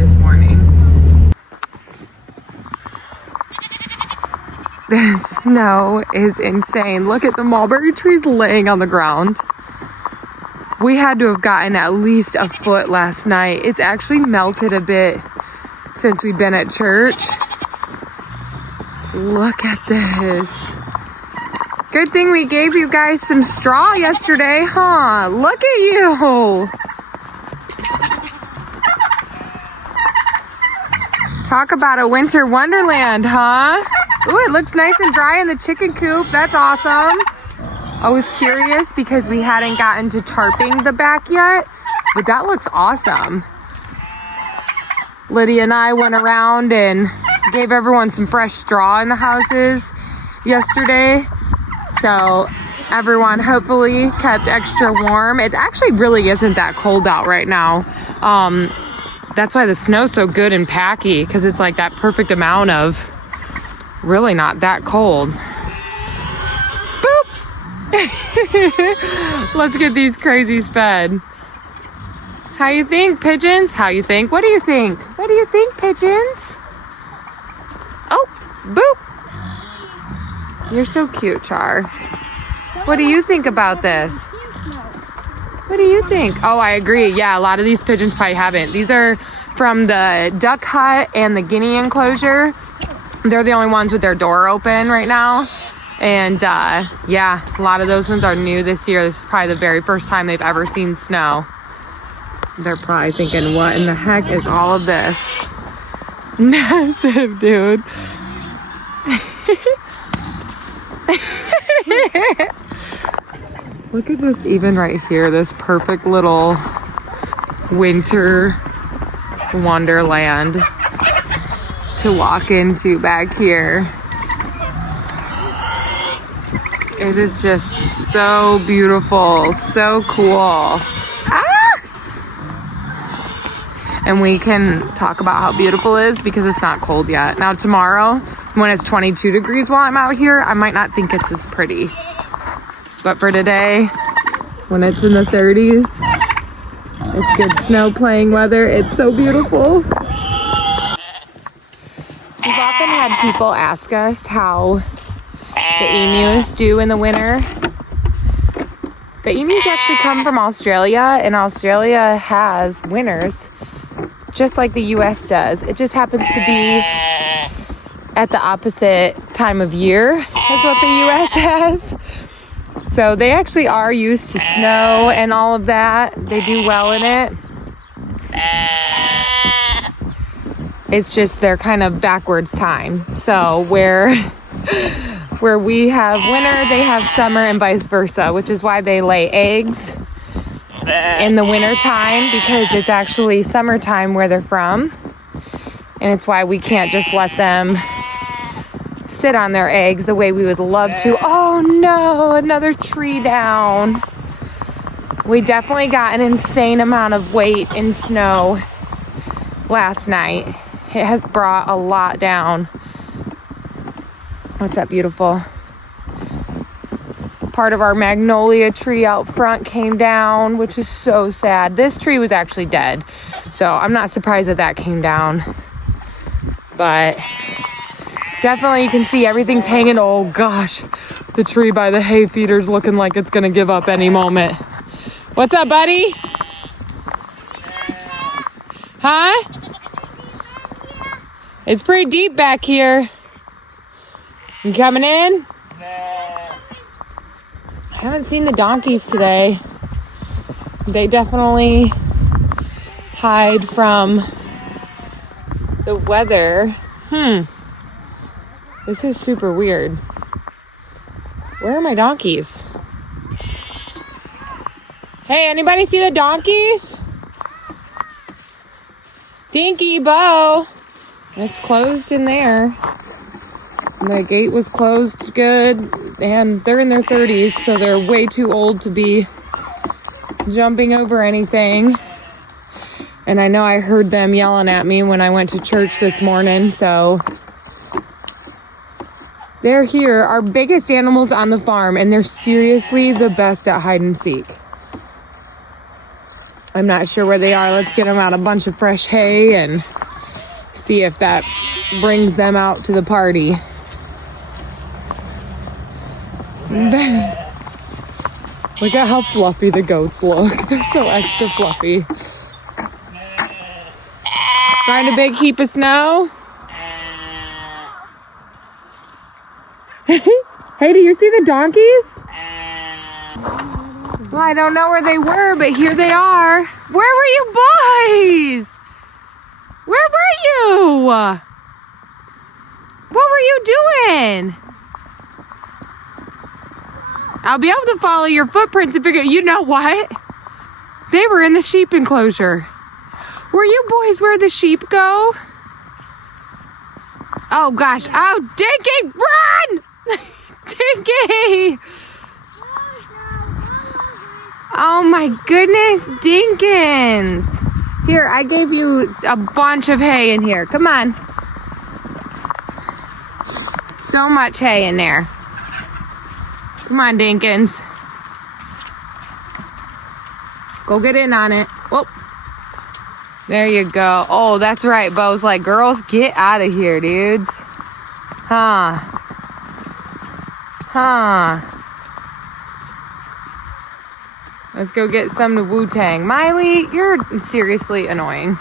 this morning. The snow is insane. Look at the mulberry trees laying on the ground. We had to have gotten at least a foot last night. It's actually melted a bit since we've been at church. Look at this. Good thing we gave you guys some straw yesterday, huh? Look at you. Talk about a winter wonderland, huh? Ooh, it looks nice and dry in the chicken coop. That's awesome. I was curious because we hadn't gotten to tarping the back yet, but that looks awesome. Lydia and I went around and gave everyone some fresh straw in the houses yesterday. So everyone hopefully kept extra warm. It actually really isn't that cold out right now. That's why the snow's so good and packy, because it's like that perfect amount of really not that cold. Boop! Let's get these crazies fed. How you think, pigeons? How you think? What do you think? What do you think, pigeons? Oh, boop! You're so cute, Char. What do you think about this? What do you think? Oh, I agree. Yeah, a lot of these pigeons probably haven't. These are from the duck hut and the guinea enclosure. They're the only ones with their door open right now. And yeah, a lot of those ones are new this year. This is probably the very first time they've ever seen snow. They're probably thinking, what in the heck is all of this? Massive, dude. Look at just even right here, this perfect little winter wonderland to walk into back here. It is just so beautiful, so cool. And we can talk about how beautiful it is because it's not cold yet. Now tomorrow, when it's 22 degrees while I'm out here, I might not think it's as pretty. But for today, when it's in the 30s, it's good snow playing weather. It's so beautiful. We've often had people ask us how the emus do in the winter. The emus actually come from Australia, and Australia has winters just like the US does. It just happens to be at the opposite time of year as what the US has. So they actually are used to snow and all of that. They do well in it. It's just they're kind of backwards time. So where we have winter, they have summer and vice versa, which is why they lay eggs in the winter time, because it's actually summertime where they're from. And it's why we can't just let them sit on their eggs the way we would love to. Oh no, another tree down. We definitely got an insane amount of weight in snow last night. It has brought a lot down. What's that beautiful? Part of our magnolia tree out front came down, which is so sad. This tree was actually dead, so I'm not surprised that that came down. But definitely you can see everything's hanging. Oh gosh, the tree by the hay feeder's looking like it's gonna give up any moment. What's up, buddy? Huh? It's pretty deep back here. You coming in? I haven't seen the donkeys today. They definitely hide from the weather. This is super weird. Where are my donkeys? Hey, anybody see the donkeys? Dinky, Bo. It's closed in there. The gate was closed good, and they're in their 30s, so they're way too old to be jumping over anything. And I know I heard them yelling at me when I went to church this morning, so they're here, our biggest animals on the farm, and they're seriously the best at hide and seek. I'm not sure where they are. Let's get them out a bunch of fresh hay and see if that brings them out to the party. Look at how fluffy the goats look. They're so extra fluffy. Find a big heap of snow. Hey, do you see the donkeys? Well, I don't know where they were, but here they are. Where were you boys? Where were you? What were you doing? I'll be able to follow your footprints and figure, you know what? They were in the sheep enclosure. Were you boys where the sheep go? Oh gosh, oh Dinky, run! Dinky! Oh my goodness, Dinkins. Here, I gave you a bunch of hay in here. Come on. So much hay in there. Come on, Dinkins. Go get in on it. Whoop. There you go. Oh, that's right. Bo's like, girls, get out of here, dudes. Huh. Huh. Let's go get some to Wu-Tang. Miley, you're seriously annoying.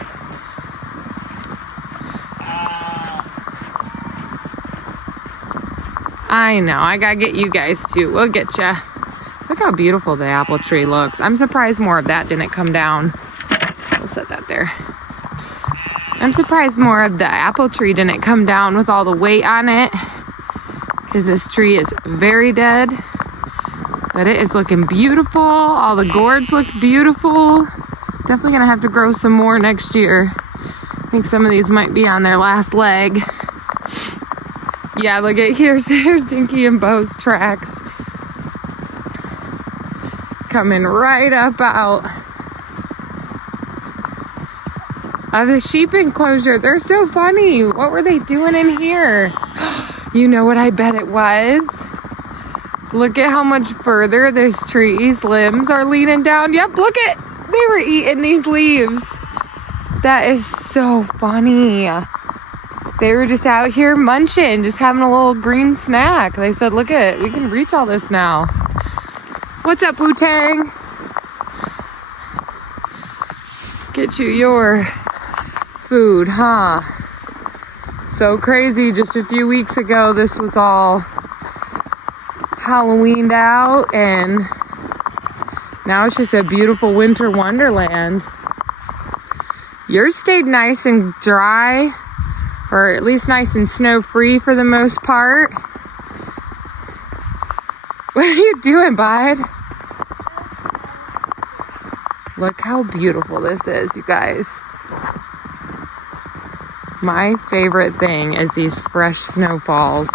I know. I gotta get you guys too. We'll get ya. Look how beautiful the apple tree looks. I'm surprised more of that didn't come down. We'll set that there. I'm surprised more of the apple tree didn't come down with all the weight on it, because this tree is very dead. But it is looking beautiful. All the gourds look beautiful. Definitely gonna have to grow some more next year. I think some of these might be on their last leg. Yeah, look at here's Dinky and Bo's tracks. Coming right up out of the sheep enclosure. They're so funny. What were they doing in here? You know what I bet it was? Look at how much further this tree's limbs are leaning down. Yep, look at, they were eating these leaves. That is so funny. They were just out here munching, just having a little green snack. They said, look at it, we can reach all this now. What's up, Wu-Tang? Get you your food, huh? So crazy, just a few weeks ago, this was all Halloweened out, and now it's just a beautiful winter wonderland. Yours stayed nice and dry, or at least nice and snow-free for the most part. What are you doing, bud? Look how beautiful this is, you guys. My favorite thing is these fresh snowfalls.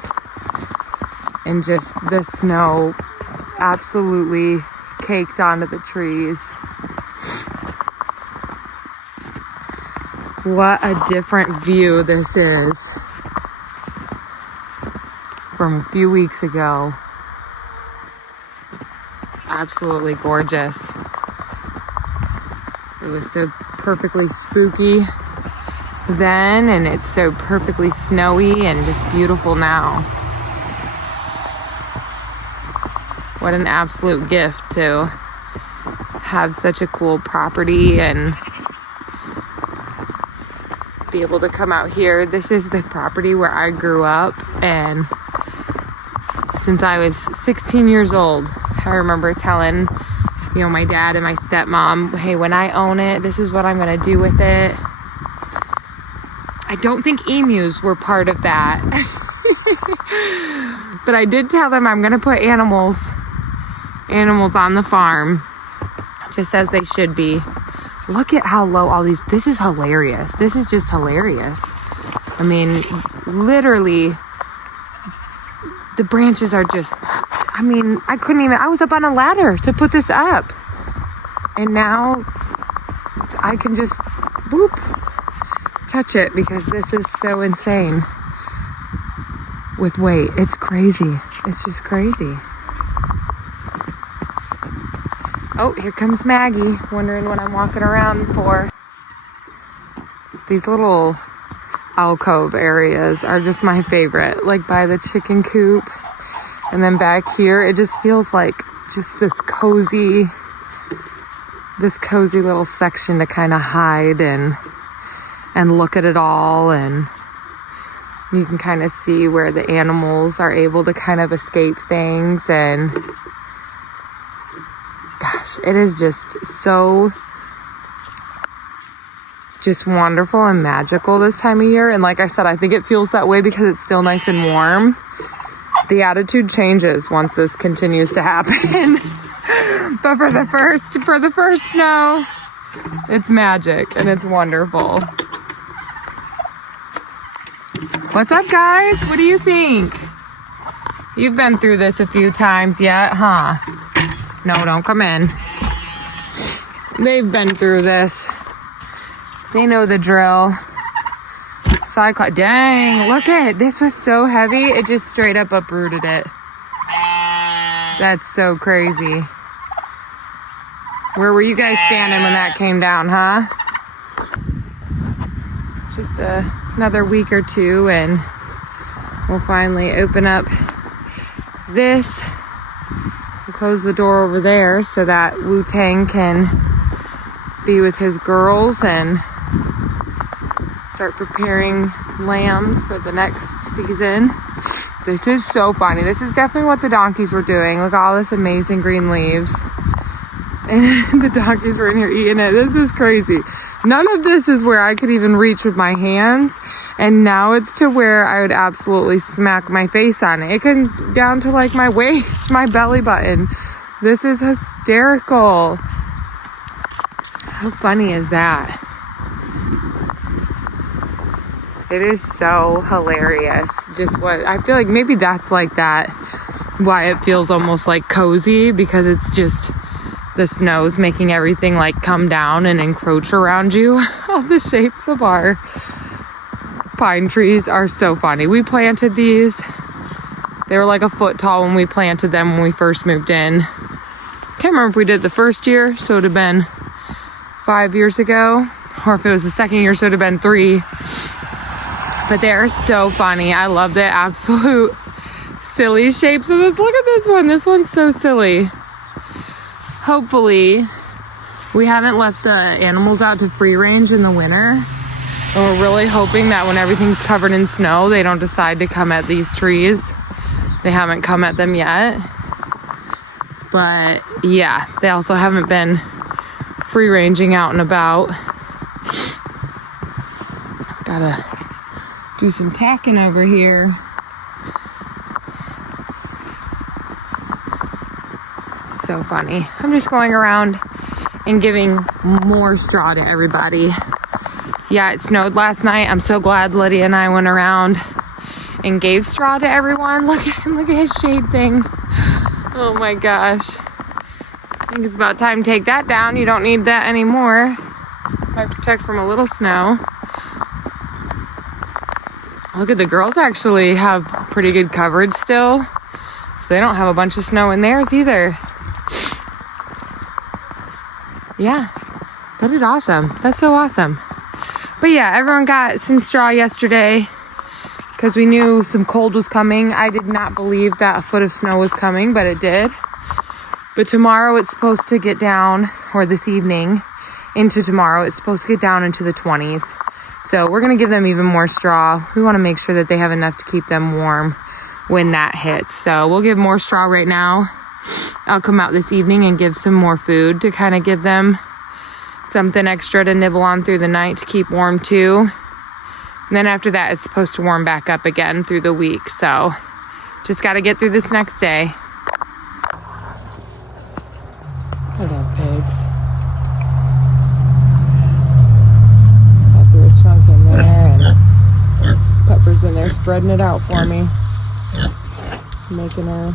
And just the snow absolutely caked onto the trees. What a different view this is from a few weeks ago. Absolutely gorgeous. It was so perfectly spooky then, and it's so perfectly snowy and just beautiful now. What an absolute gift to have such a cool property and be able to come out here. This is the property where I grew up, and since I was 16 years old, I remember telling, you know, my dad and my stepmom, hey, when I own it, this is what I'm gonna do with it. I don't think emus were part of that. But I did tell them I'm gonna put animals on the farm, just as they should be. Look at how low all these, this is hilarious. This is just hilarious. I mean, literally, the branches are just, I mean, I couldn't even, I was up on a ladder to put this up. And now I can just, boop, touch it because this is so insane with weight. It's crazy. It's just crazy. Oh, here comes Maggie, wondering what I'm walking around for. These little alcove areas are just my favorite, like by the chicken coop. And then back here, it just feels like just this cozy little section to kind of hide and look at it all. And you can kind of see where the animals are able to kind of escape things. And gosh, it is just so just wonderful and magical this time of year. And like I said, I think it feels that way because it's still nice and warm. The attitude changes once this continues to happen. But for the first snow, it's magic and it's wonderful. What's up, guys? What do you think? You've been through this a few times yet, huh? No, don't come in. They've been through this. They know the drill. Dang, look at it. This was so heavy, it just straight up uprooted it. That's so crazy. Where were you guys standing when that came down, huh? Just another week or two and we'll finally open up this and close the door over there so that Wu-Tang can be with his girls and start preparing lambs for the next season. This is so funny. This is definitely what the donkeys were doing. Look at all this amazing green leaves. And the donkeys were in here eating it. This is crazy. None of this is where I could even reach with my hands. And now it's to where I would absolutely smack my face on it. It comes down to like my waist, my belly button. This is hysterical. How funny is that? It is so hilarious. Just what I feel like maybe that's like that. Why it feels almost like cozy, because it's just the snow's making everything like come down and encroach around you. All the shapes of our pine trees are so funny. We planted these. They were like a foot tall when we planted them when we first moved in. Can't remember if we did the first year, so it would have been 5 years ago, or if it was the second year, so it would have been 3. But they are so funny. I love the absolute silly shapes of this. Look at this one. This one's so silly. Hopefully, we haven't let the animals out to free range in the winter. And we're really hoping that when everything's covered in snow, they don't decide to come at these trees. They haven't come at them yet. But yeah, they also haven't been free ranging out and about. Gotta do some tacking over here. So funny. I'm just going around and giving more straw to everybody. Yeah, it snowed last night. I'm so glad Lydia and I went around and gave straw to everyone. Look at his shade thing. Oh my gosh. I think it's about time to take that down. You don't need that anymore. Might protect from a little snow. Look at the girls actually have pretty good coverage still. So they don't have a bunch of snow in theirs either. Yeah, that is awesome. That's so awesome. But yeah, everyone got some straw yesterday because we knew some cold was coming. I did not believe that a foot of snow was coming, but it did. But tomorrow it's supposed to get down, or this evening into tomorrow, it's supposed to get down into the 20s. So we're going to give them even more straw. We want to make sure that they have enough to keep them warm when that hits. So we'll give more straw right now. I'll come out this evening and give some more food to kind of give them something extra to nibble on through the night to keep warm too. And then after that, it's supposed to warm back up again through the week. So just got to get through this next day. Look at those pigs. I threw a chunk in there and Pepper's in there spreading it out for me. Making her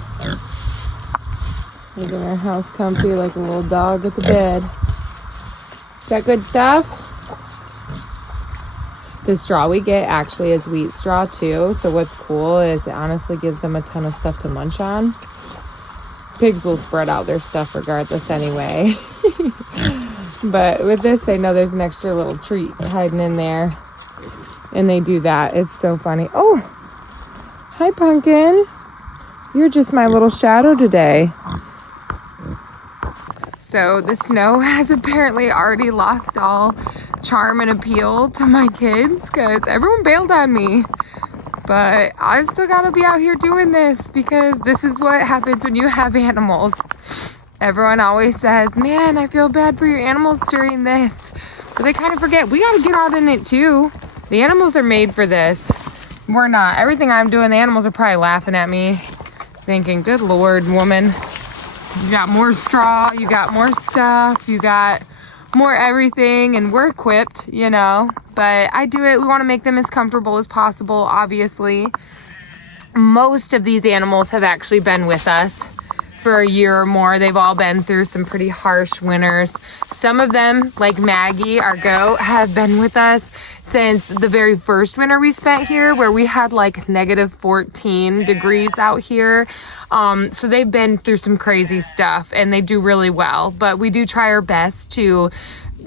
house comfy like a little dog at the bed. Is that good stuff? The straw we get actually is wheat straw too. So what's cool is it honestly gives them a ton of stuff to munch on. Pigs will spread out their stuff regardless anyway. But with this, they know there's an extra little treat hiding in there. And they do that. It's so funny. Oh, hi, Pumpkin. You're just my little shadow today. So the snow has apparently already lost all charm and appeal to my kids because everyone bailed on me. But I still gotta be out here doing this because this is what happens when you have animals. Everyone always says, man, I feel bad for your animals during this. But they kind of forget, we gotta get out in it too. The animals are made for this. We're not. Everything I'm doing, the animals are probably laughing at me, thinking, good Lord, woman. You got more straw, you got more stuff, you got more everything, and we're equipped, you know. But I do it, we want to make them as comfortable as possible, obviously. Most of these animals have actually been with us for a year or more. They've all been through some pretty harsh winters. Some of them, like Maggie, our goat, have been with us since the very first winter we spent here, where we had like negative 14 degrees out here. So they've been through some crazy stuff and they do really well, but we do try our best to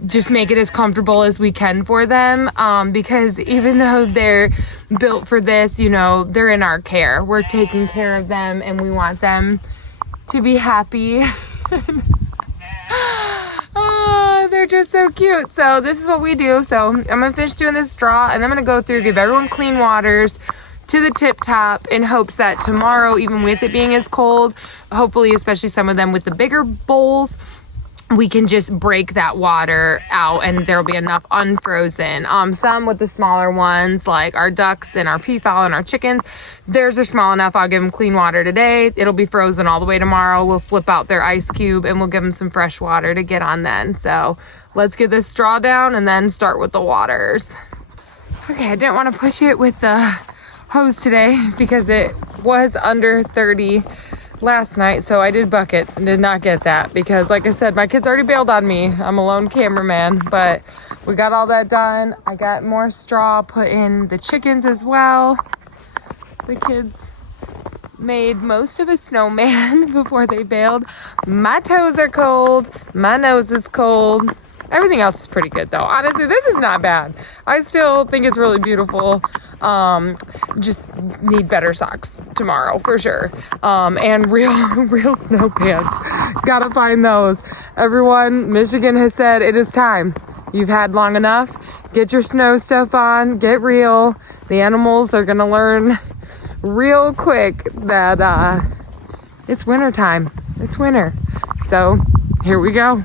just make it as comfortable as we can for them, because even though they're built for this, you know, they're in our care. We're taking care of them and we want them to be happy. Oh, they're just so cute. So this is what we do. So I'm gonna finish doing this straw and I'm gonna go through, give everyone clean waters to the tip top in hopes that tomorrow, even with it being as cold, hopefully, especially some of them with the bigger bowls, we can just break that water out and there'll be enough unfrozen. Some with the smaller ones, like our ducks and our peafowl and our chickens, theirs are small enough. I'll give them clean water today. It'll be frozen all the way tomorrow. We'll flip out their ice cube and we'll give them some fresh water to get on then. So let's get this straw down and then start with the waters. Okay, I didn't want to push it with the hose today because it was under 30 last night, so I did buckets and did not get that because, like I said, my kids already bailed on me. I'm a lone cameraman, but we got all that done. I got more straw put in the chickens as well. The kids made most of a snowman before they bailed. My toes are cold. My nose is cold. Everything else is pretty good though. Honestly, this is not bad. I still think it's really beautiful. Just need better socks tomorrow for sure. And real snow pants. Gotta find those. Everyone, Michigan has said it is time. You've had long enough. Get your snow stuff on. Get real. The animals are gonna learn real quick that it's winter time. It's winter. So here we go.